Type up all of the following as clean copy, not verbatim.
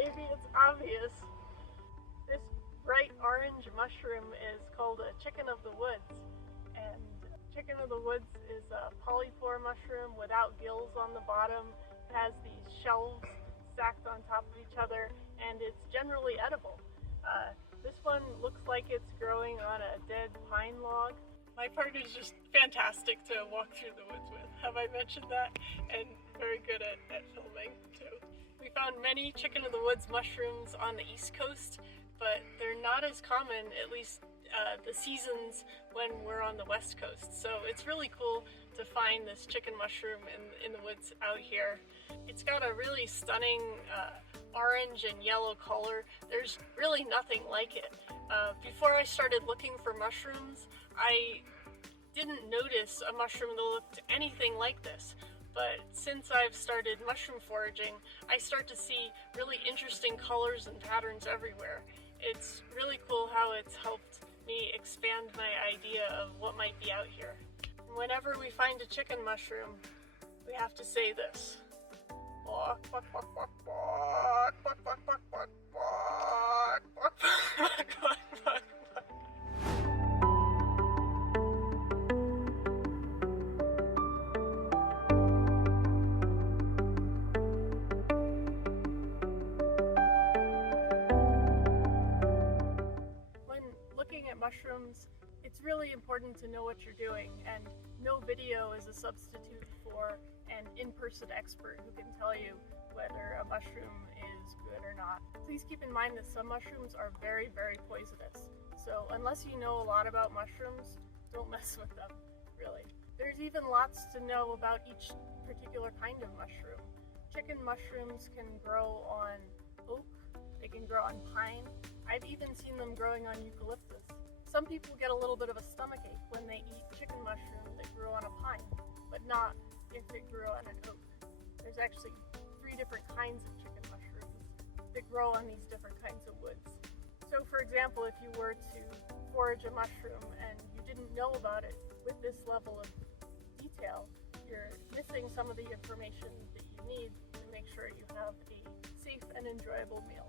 maybe it's obvious. This bright orange mushroom is called a chicken of the woods. And chicken of the woods is a polypore mushroom without gills on the bottom. It has these shelves stacked on top of each other, and it's generally edible. This one looks like it's growing on a dead pine log. My partner is just fantastic to walk through the woods with. Have I mentioned that? And very good at filming too. We found many chicken of the woods mushrooms on the East Coast, but they're not as common, at least the seasons when we're on the West Coast. So it's really cool to find this chicken mushroom in the woods out here. It's got a really stunning orange and yellow color. There's really nothing like it. Before I started looking for mushrooms, I didn't notice a mushroom that looked anything like this. But since I've started mushroom foraging, I start to see really interesting colors and patterns everywhere. It's really cool how it's helped me expand my idea of what might be out here. Whenever we find a chicken mushroom, we have to say this. Bawk, bawk, bawk, bawk, bawk, bawk, bawk, bawk, bawk, bawk, bawk, bawk, bawk, bawk. When looking at mushrooms, it's really important to know what you're doing, and no video is a substitute for an in-person expert who can tell you whether a mushroom is good or not. Please keep in mind that some mushrooms are very, very poisonous. So unless you know a lot about mushrooms, don't mess with them, really. There's even lots to know about each particular kind of mushroom. Chicken mushrooms can grow on oak, they can grow on pine. I've even seen them growing on eucalyptus. Some people get a little bit of a stomachache when they eat chicken mushroom that grew on a pine, but not if it grew on an oak. There's actually 3 different kinds of chicken mushrooms that grow on these different kinds of woods. So for example, if you were to forage a mushroom and you didn't know about it with this level of detail, you're missing some of the information that you need to make sure you have a safe and enjoyable meal.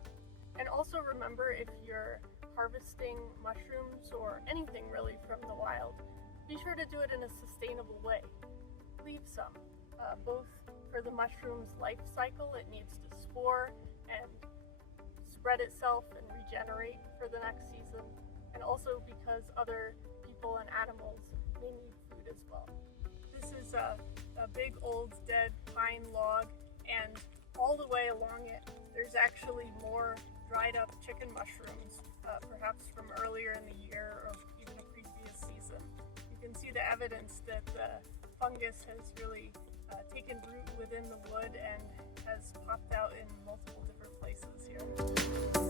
And also remember, if you're harvesting mushrooms or anything really from the wild, be sure to do it in a sustainable way. Leave some, both for the mushroom's life cycle. It needs to spore and spread itself and regenerate for the next season, and also because other people and animals may need food as well. This is a big old dead pine log, and all the way along it there's actually more dried up chicken mushrooms, perhaps from earlier in the year or even a previous season. You can see the evidence that the fungus has really taken root within the wood and has popped out in multiple different places here.